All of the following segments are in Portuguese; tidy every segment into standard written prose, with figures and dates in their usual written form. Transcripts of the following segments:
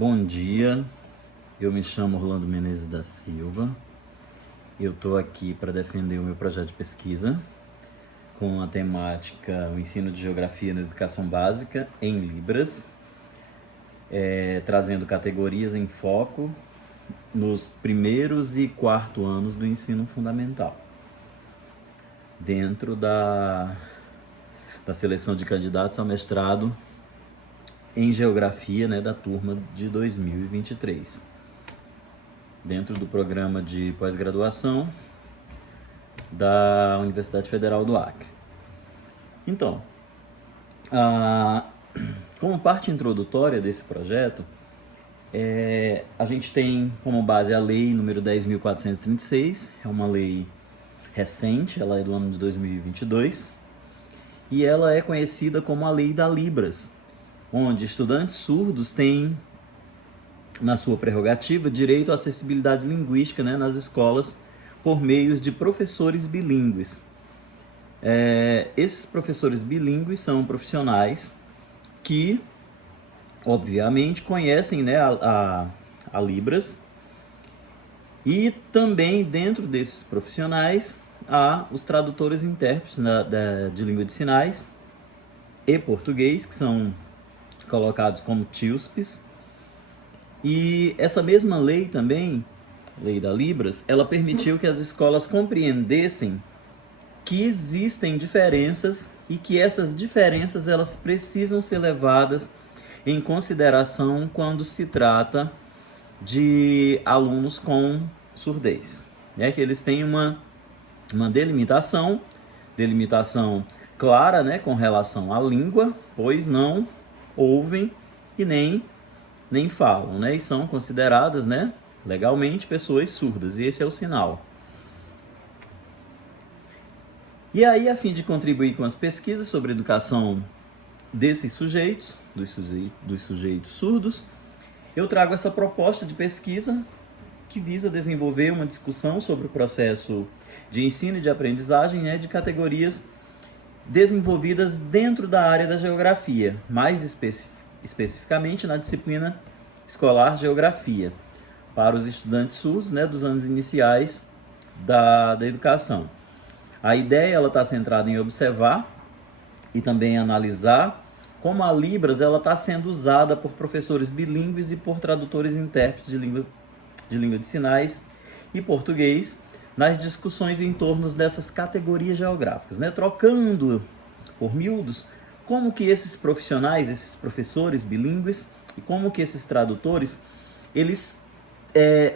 Bom dia, eu me chamo Orlando Menezes da Silva. Eu estou aqui para defender o meu projeto de pesquisa com a temática o ensino de geografia na educação básica em Libras, trazendo categorias em foco nos primeiros e quarto anos do ensino fundamental, dentro da seleção de candidatos ao mestrado em geografia, da turma de 2023, dentro do programa de pós-graduação da Universidade Federal do Acre. Então, como parte introdutória desse projeto, a gente tem como base a lei número 10.436, é uma lei recente, ela é do ano de 2022, e ela é conhecida como a Lei da Libras, onde estudantes surdos têm, na sua prerrogativa, direito à acessibilidade linguística nas escolas por meios de professores bilíngues. Esses professores bilíngues são profissionais que, obviamente, conhecem a Libras, e também dentro desses profissionais há os tradutores e intérpretes de língua de sinais e português, que são colocados como TIUSPs. E essa mesma lei também, lei da Libras, ela permitiu que as escolas compreendessem que existem diferenças e que essas diferenças elas precisam ser levadas em consideração quando se trata de alunos com surdez, que eles têm uma delimitação clara, com relação à língua, pois não ouvem e nem falam, e são consideradas, legalmente, pessoas surdas, e esse é o sinal. E aí, a fim de contribuir com as pesquisas sobre a educação desses sujeitos, dos sujeitos surdos, eu trago essa proposta de pesquisa que visa desenvolver uma discussão sobre o processo de ensino e de aprendizagem de categorias desenvolvidas dentro da área da geografia, mais especificamente na disciplina escolar Geografia, para os estudantes surdos dos anos iniciais da educação. A ideia está centrada em observar e também analisar como a Libras está sendo usada por professores bilíngues e por tradutores e intérpretes de língua de sinais e português nas discussões em torno dessas categorias geográficas, trocando por miúdos como que esses profissionais, esses professores bilíngues e como que esses tradutores, eles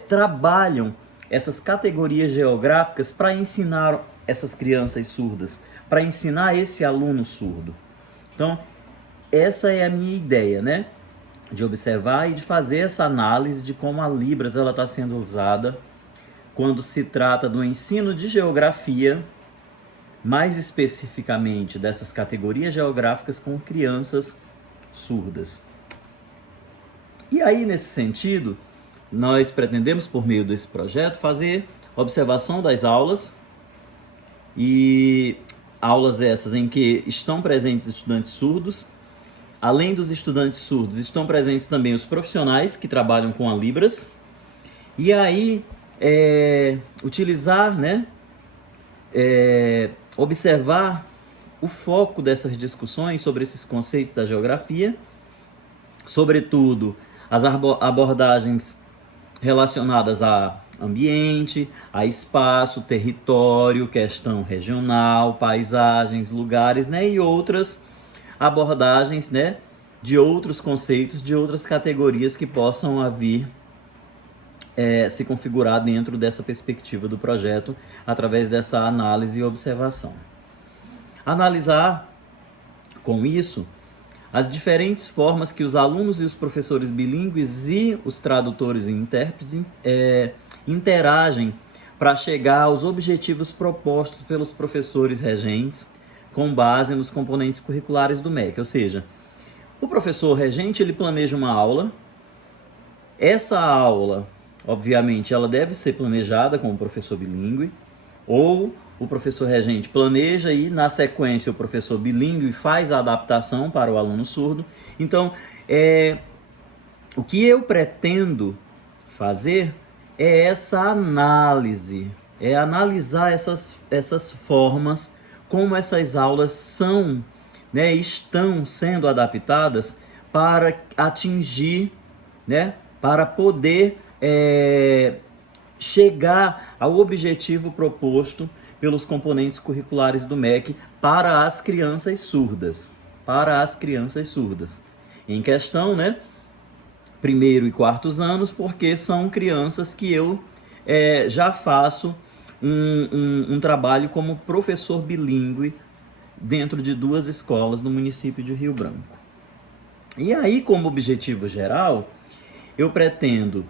trabalham essas categorias geográficas para ensinar essas crianças surdas, para ensinar esse aluno surdo. Então, essa é a minha ideia, de observar e de fazer essa análise de como a Libras está sendo usada quando se trata do ensino de geografia, mais especificamente dessas categorias geográficas com crianças surdas. E aí, nesse sentido, nós pretendemos, por meio desse projeto, fazer observação das aulas, e aulas essas em que estão presentes estudantes surdos. Além dos estudantes surdos, estão presentes também os profissionais que trabalham com a Libras. E aí, utilizar, observar o foco dessas discussões sobre esses conceitos da geografia, sobretudo as abordagens relacionadas a ambiente, a espaço, território, questão regional, paisagens, lugares, e outras abordagens, de outros conceitos, de outras categorias que possam vir se configurar dentro dessa perspectiva do projeto, através dessa análise e observação. Analisar, com isso, as diferentes formas que os alunos e os professores bilíngues e os tradutores e intérpretes interagem para chegar aos objetivos propostos pelos professores regentes com base nos componentes curriculares do MEC. Ou seja, o professor regente ele planeja uma aula. Essa aula, obviamente, ela deve ser planejada com o professor bilíngue, ou o professor regente planeja e, na sequência, o professor bilíngue faz a adaptação para o aluno surdo. Então, O que eu pretendo fazer é essa análise, é analisar essas formas, como essas aulas são, né, estão sendo adaptadas para atingir, né, para poder chegar ao objetivo proposto pelos componentes curriculares do MEC para as crianças surdas. Para as crianças surdas. Em questão, né, primeiro e quartos anos, porque são crianças que eu já faço um trabalho como professor bilíngue dentro de 2 escolas no município de Rio Branco. E aí, como objetivo geral, eu pretendo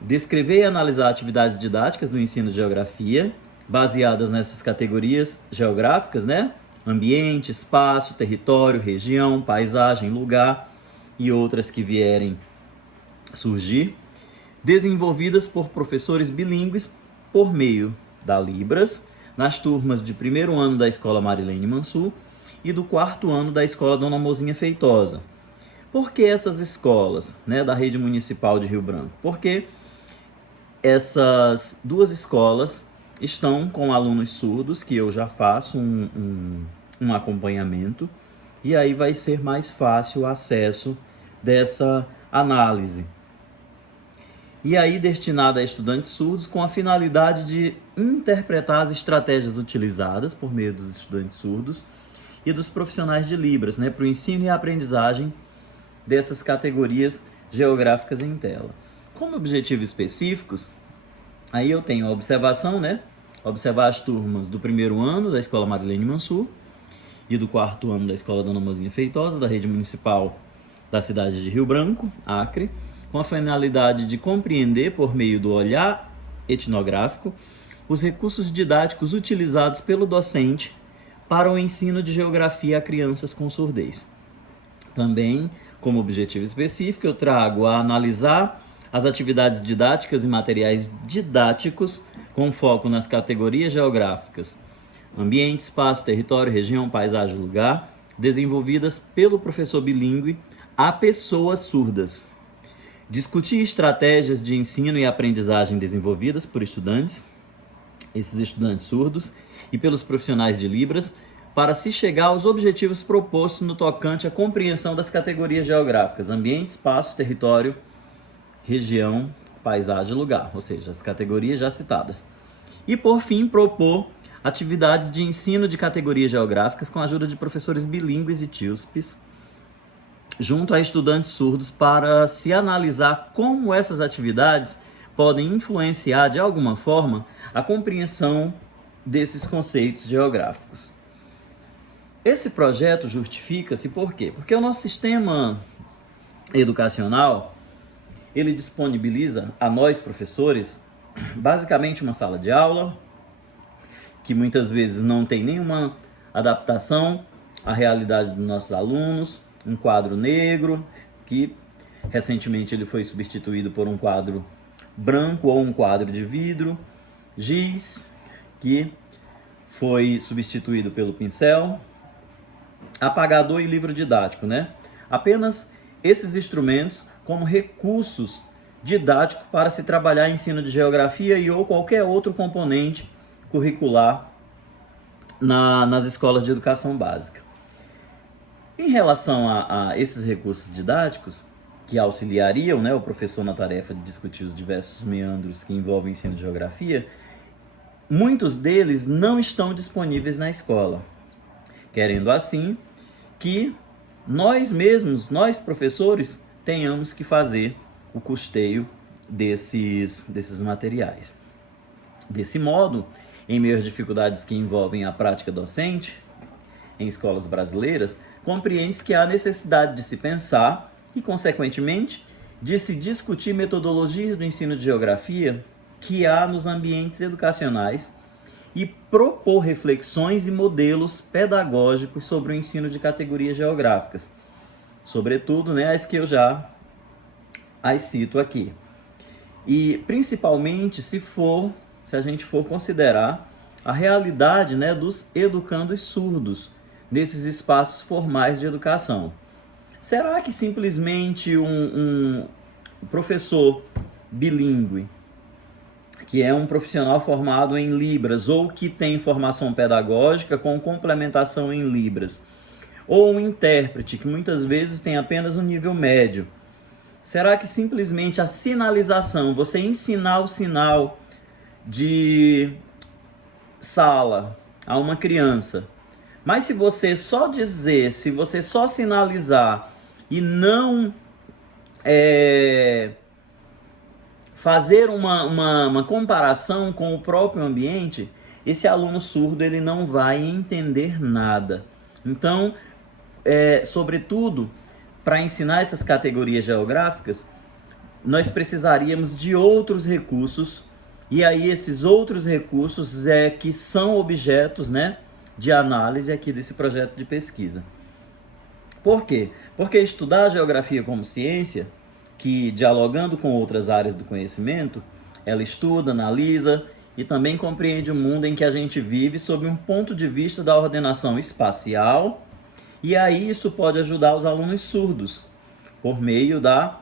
descrever e analisar atividades didáticas do ensino de geografia, baseadas nessas categorias geográficas, né? Ambiente, espaço, território, região, paisagem, lugar e outras que vierem surgir, desenvolvidas por professores bilíngues por meio da Libras, nas turmas de 1º ano da Escola Marilene Mansur e do 4º ano da Escola Dona Mozinha Feitosa. Por que essas escolas, né, da rede municipal de Rio Branco? Porque essas 2 escolas estão com alunos surdos, que eu já faço um acompanhamento, e aí vai ser mais fácil o acesso dessa análise. E aí destinada a estudantes surdos com a finalidade de interpretar as estratégias utilizadas por meio dos estudantes surdos e dos profissionais de Libras, né, para o ensino e aprendizagem dessas categorias geográficas em tela. Como objetivos específicos, aí eu tenho a observação, né? Observar as turmas do 1º ano da Escola Marilene Mansur e do 4º ano da Escola Dona Mozinha Feitosa, da rede municipal da cidade de Rio Branco, Acre, com a finalidade de compreender, por meio do olhar etnográfico, os recursos didáticos utilizados pelo docente para o ensino de geografia a crianças com surdez. Também, como objetivo específico, eu trago a analisar as atividades didáticas e materiais didáticos com foco nas categorias geográficas ambiente, espaço, território, região, paisagem, lugar, desenvolvidas pelo professor bilíngue a pessoas surdas. Discutir estratégias de ensino e aprendizagem desenvolvidas por estudantes, esses estudantes surdos, e pelos profissionais de Libras, para se chegar aos objetivos propostos no tocante à compreensão das categorias geográficas ambiente, espaço, território, região, paisagem e lugar, ou seja, as categorias já citadas. E, por fim, propor atividades de ensino de categorias geográficas com a ajuda de professores bilíngues e TIUSPs, junto a estudantes surdos, para se analisar como essas atividades podem influenciar, de alguma forma, a compreensão desses conceitos geográficos. Esse projeto justifica-se por quê? Porque o nosso sistema educacional, ele disponibiliza a nós, professores, basicamente uma sala de aula, que muitas vezes não tem nenhuma adaptação à realidade dos nossos alunos, um quadro negro, que recentemente ele foi substituído por um quadro branco ou um quadro de vidro, giz, que foi substituído pelo pincel, apagador e livro didático, né? Apenas esses instrumentos como recursos didáticos para se trabalhar ensino de geografia e ou qualquer outro componente curricular nas escolas de educação básica. Em relação a esses recursos didáticos, que auxiliariam, né, o professor na tarefa de discutir os diversos meandros que envolvem o ensino de geografia, muitos deles não estão disponíveis na escola, querendo assim que nós mesmos, nós professores, tenhamos que fazer o custeio desses materiais. Desse modo, em meio às dificuldades que envolvem a prática docente em escolas brasileiras, compreende-se que há necessidade de se pensar e, consequentemente, de se discutir metodologias do ensino de geografia que há nos ambientes educacionais e propor reflexões e modelos pedagógicos sobre o ensino de categorias geográficas, sobretudo, né, as que eu já as cito aqui. E principalmente se a gente for considerar a realidade, né, dos educandos surdos nesses espaços formais de educação. Será que simplesmente professor bilíngue, que é um profissional formado em Libras ou que tem formação pedagógica com complementação em Libras, ou um intérprete que muitas vezes tem apenas um nível médio, será que simplesmente a sinalização, você ensinar o sinal de sala a uma criança, mas se você só dizer, se você só sinalizar e não fazer uma comparação com o próprio ambiente, esse aluno surdo ele não vai entender nada. Então, sobretudo, para ensinar essas categorias geográficas, nós precisaríamos de outros recursos, e aí esses outros recursos que são objetos, né, de análise aqui desse projeto de pesquisa. Por quê? Porque estudar a geografia como ciência, que dialogando com outras áreas do conhecimento, ela estuda, analisa e também compreende o mundo em que a gente vive sob um ponto de vista da ordenação espacial, e aí isso pode ajudar os alunos surdos, por meio da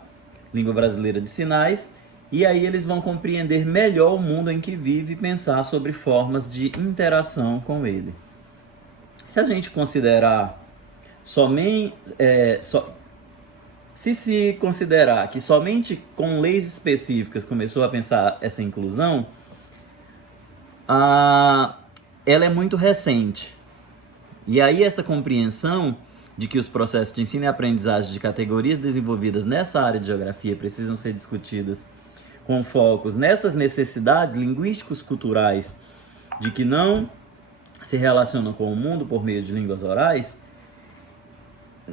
língua brasileira de sinais, e aí eles vão compreender melhor o mundo em que vive e pensar sobre formas de interação com ele. Se a gente considerar se considerar que somente com leis específicas começou a pensar essa inclusão, ela é muito recente. E aí essa compreensão de que os processos de ensino e aprendizagem de categorias desenvolvidas nessa área de geografia precisam ser discutidas com focos nessas necessidades linguísticos culturais de que não se relacionam com o mundo por meio de línguas orais,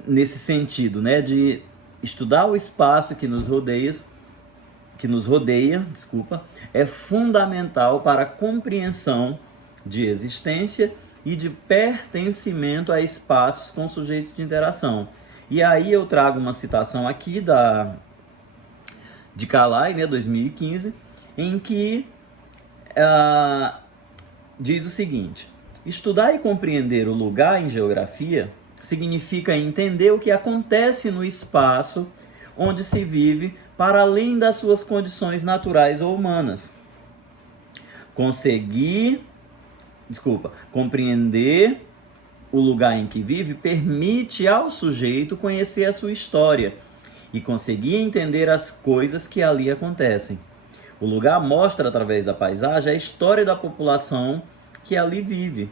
nesse sentido, né, de estudar o espaço que nos rodeia, é fundamental para a compreensão de existência e de pertencimento a espaços com sujeitos de interação. E aí eu trago uma citação aqui de Calai, né, 2015, em que diz o seguinte: estudar e compreender o lugar em geografia significa entender o que acontece no espaço onde se vive para além das suas condições naturais ou humanas. Compreender o lugar em que vive permite ao sujeito conhecer a sua história e conseguir entender as coisas que ali acontecem. O lugar mostra, através da paisagem, a história da população que ali vive,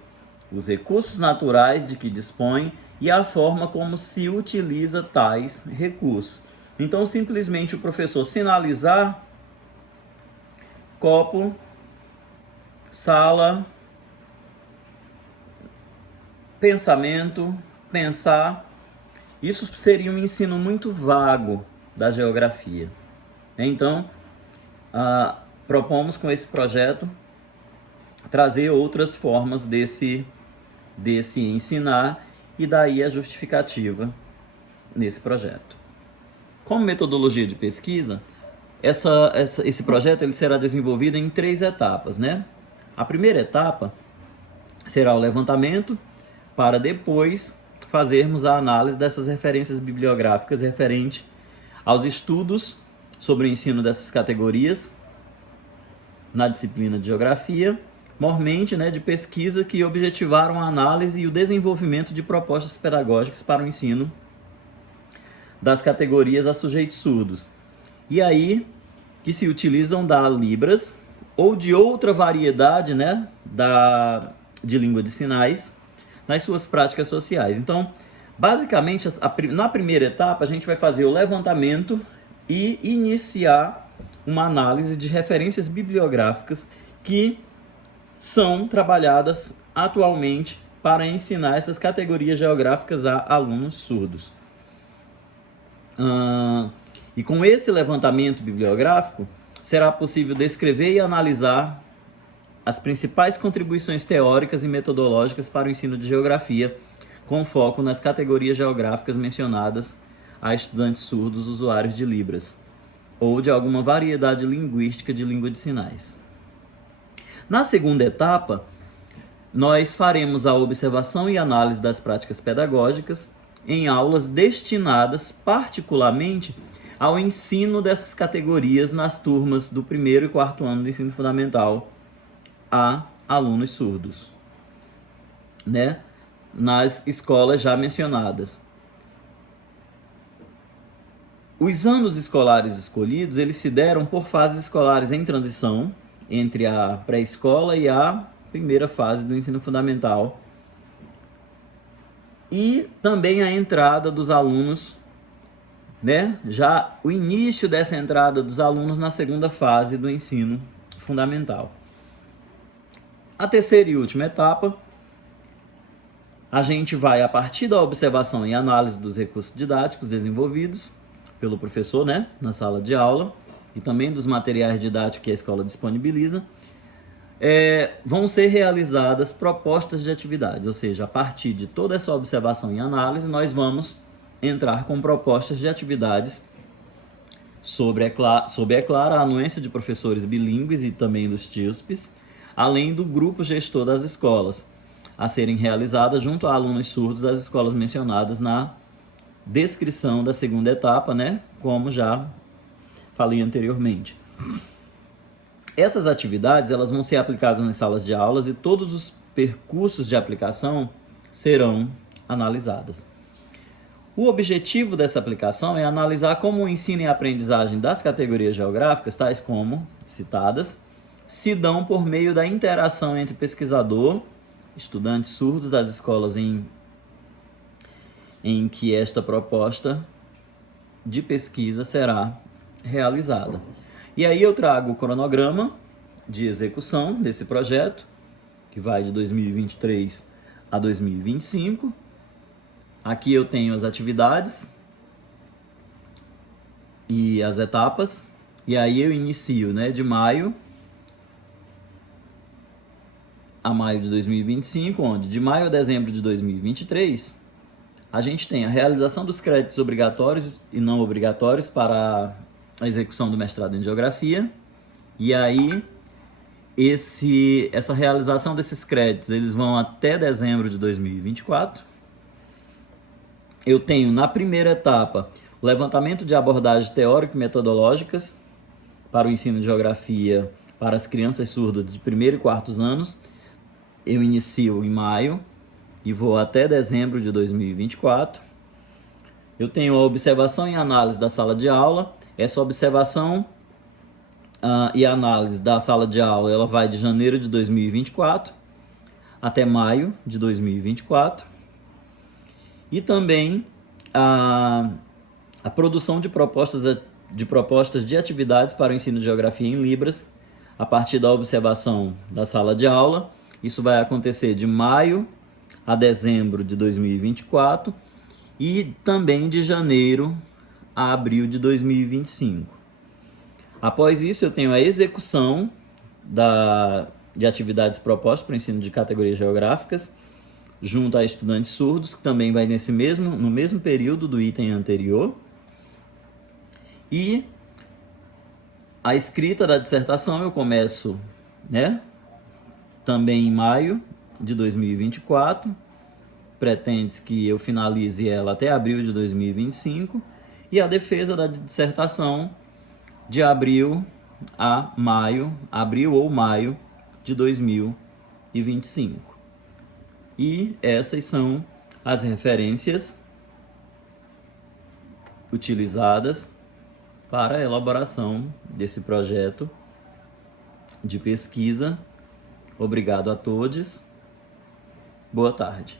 os recursos naturais de que dispõe e a forma como se utiliza tais recursos. Então, simplesmente o professor sinalizar copo, sala, pensamento, pensar, isso seria um ensino muito vago da geografia. Então, propomos com esse projeto trazer outras formas desse ensinar, e daí a justificativa nesse projeto. Como metodologia de pesquisa, esse projeto ele será desenvolvido em 3 etapas, né? A primeira etapa será o levantamento, para depois fazermos a análise dessas referências bibliográficas referente aos estudos sobre o ensino dessas categorias na disciplina de geografia, mormente, né, de pesquisa que objetivaram a análise e o desenvolvimento de propostas pedagógicas para o ensino das categorias a sujeitos surdos. E aí, que se utilizam da Libras ou de outra variedade, né, de língua de sinais nas suas práticas sociais. Então, basicamente, na primeira etapa, a gente vai fazer o levantamento e iniciar uma análise de referências bibliográficas que são trabalhadas atualmente para ensinar essas categorias geográficas a alunos surdos. E com esse levantamento bibliográfico, será possível descrever e analisar as principais contribuições teóricas e metodológicas para o ensino de geografia, com foco nas categorias geográficas mencionadas a estudantes surdos usuários de Libras, ou de alguma variedade linguística de língua de sinais. Na segunda etapa, nós faremos a observação e análise das práticas pedagógicas em aulas destinadas particularmente ao ensino dessas categorias nas turmas do 1º e 4º ano do ensino fundamental a alunos surdos, né? Nas escolas já mencionadas. Os anos escolares escolhidos, eles se deram por fases escolares em transição entre a pré-escola e a primeira fase do ensino fundamental, e também a entrada dos alunos, né? Já o início dessa entrada dos alunos na segunda fase do ensino fundamental. A terceira e última etapa, a gente vai, a partir da observação e análise dos recursos didáticos desenvolvidos pelo professor, né, na sala de aula, e também dos materiais didáticos que a escola disponibiliza, vão ser realizadas propostas de atividades, ou seja, a partir de toda essa observação e análise, nós vamos entrar com propostas de atividades sob, é claro, a anuência de professores bilíngues e também dos TIUSPs, além do grupo gestor das escolas, a serem realizadas junto a alunos surdos das escolas mencionadas na descrição da segunda etapa, né? Como já falei anteriormente. Essas atividades, elas vão ser aplicadas nas salas de aulas e todos os percursos de aplicação serão analisadas. O objetivo dessa aplicação é analisar como o ensino e a aprendizagem das categorias geográficas, tais como citadas, se dão por meio da interação entre pesquisador, estudantes surdos das escolas em que esta proposta de pesquisa será realizada. E aí eu trago o cronograma de execução desse projeto, que vai de 2023 a 2025. Aqui eu tenho as atividades e as etapas. E aí eu inicio, né, de maio a maio de 2025, onde de maio a dezembro de 2023, a gente tem a realização dos créditos obrigatórios e não obrigatórios para a execução do mestrado em Geografia. E aí, essa realização desses créditos, eles vão até dezembro de 2024. Eu tenho, na primeira etapa, o levantamento de abordagens teórico e metodológicas para o ensino de Geografia para as crianças surdas de 1º e 4º anos. Eu inicio em maio e vou até dezembro de 2024. Eu tenho a observação e análise da sala de aula. Essa observação e análise da sala de aula, ela vai de janeiro de 2024 até maio de 2024. E também a produção de propostas de atividades para o ensino de Geografia em Libras, a partir da observação da sala de aula. Isso vai acontecer de maio a dezembro de 2024 e também de janeiro a abril de 2025. Após isso, eu tenho a execução de atividades propostas para o ensino de categorias geográficas, junto a estudantes surdos, que também vai no mesmo período do item anterior. E a escrita da dissertação eu começo, né, também em maio de 2024, pretende-se que eu finalize ela até abril de 2025, e a defesa da dissertação de abril ou maio de 2025. E essas são as referências utilizadas para a elaboração desse projeto de pesquisa. Obrigado a todos. Boa tarde.